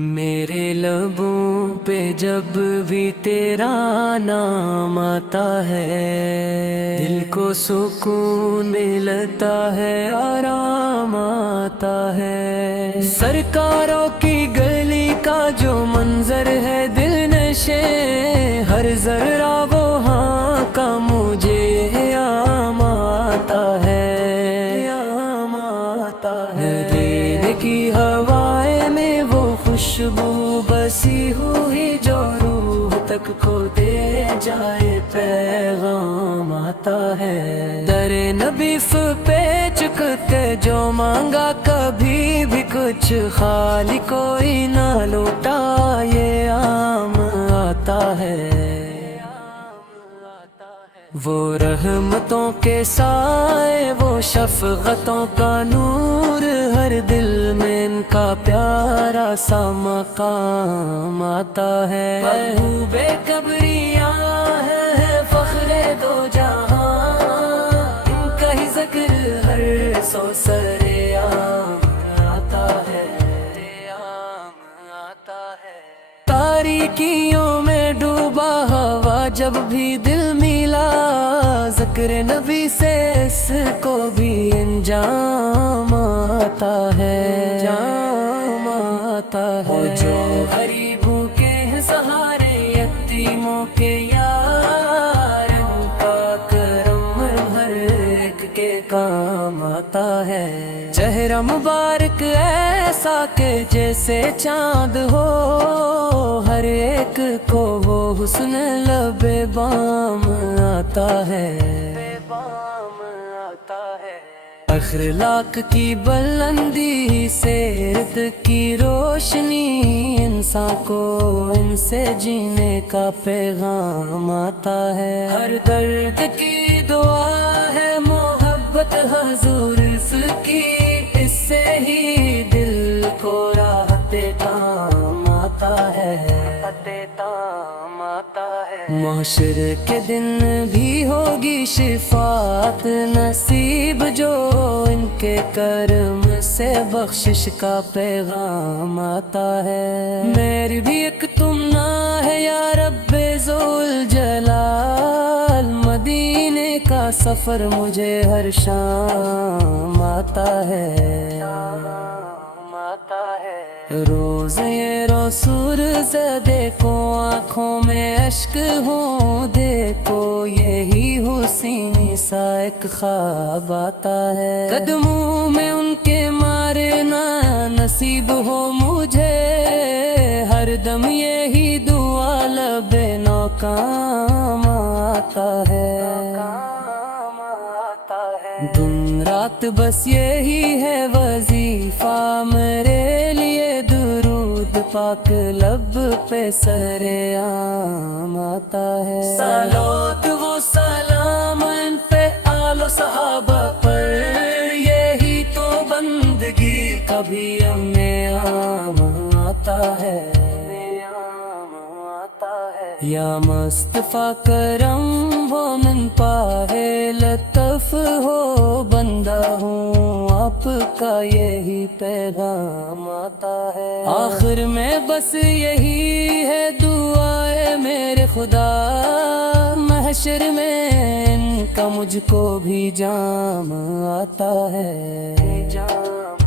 میرے لبوں پہ جب بھی تیرا نام آتا ہے دل کو سکون ملتا ہے، آرام آتا ہے۔ سرکاروں کی گلی کا جو منظر ہے دل نشیں، ہر ذرہ وہاں کا مجھے یام آتا ہے، یام آتا ہے۔ دین کی ہوائیں میں وہ خوشبو بسی ہوئی جو روح تک کو دے جائے، پیغام آتا ہے۔ در نبی پہ چکتے جو مانگا کبھی بھی کچھ، خالی کوئی نہ لوٹا، یہ عام آتا ہے۔ وہ رحمتوں کے سائے، وہ شفقتوں کا نور، ہر دل میں ان کا پیارا سا مقام آتا ہے۔ محبوب کبریاں ہے فخر دو جہاں، ان کا ہی ذکر ہر سو سرے عام آتا ہے، آتا ہے۔ تاریکیوں میں ڈوبا ہوا جب بھی دل ملا، ذکر نبی سے اس کو بھی انجام آتا ہے، انجام آتا ہے۔ جو غریبوں کے ہیں سہارے، یتیموں کے یار، ان کا کرم ہر ایک کے کام آتا ہے۔ چہرہ مبارک ایسا کہ جیسے چاند ہو، ہر ایک کو وہ حسن لب بام آتا ہے، اخلاق کی بلندی سے ارد کی روشنی، انسان کو ان سے جینے کا پیغام آتا ہے۔ ہر درد کی دعا ہے محبت حضور کی، اس سے ہی دل کو راحت تام آتا ہے، تام آتا ہے۔ محشر کے دن بھی ہوگی شفاعت نصیب، جو ان کے کرم سے بخشش کا پیغام آتا ہے۔ میری بھی ایک تمنا ہے یا رب ذوالجلال، مدینے کا سفر مجھے ہر شام آتا ہے، روز یہ رسول سے دیکھو، آنکھوں میں اشک ہوں، دیکھو یہی حسینی سا ایک خواب آتا ہے۔ قدموں میں ان کے مارنا نصیب ہو مجھے، ہر دم یہی دعا لب ناکام آتا ہے، دن رات بس یہی ہے وظیفہ میرے لیے، درود پاک لب پہ سر عام آتا ہے۔ صلوات و سلام ان پہ آل و صحابہ پر، یہی تو بندگی کبھی ہمیں عام آتا ہے، یا مصطفیٰ کرم وہ من پاہے لطف ہو، بندہ ہوں آپ کا یہی پیغام آتا ہے۔ آخر میں بس یہی ہے دعائے میرے خدا، محشر میں ان کا مجھ کو بھی جام آتا ہے، جام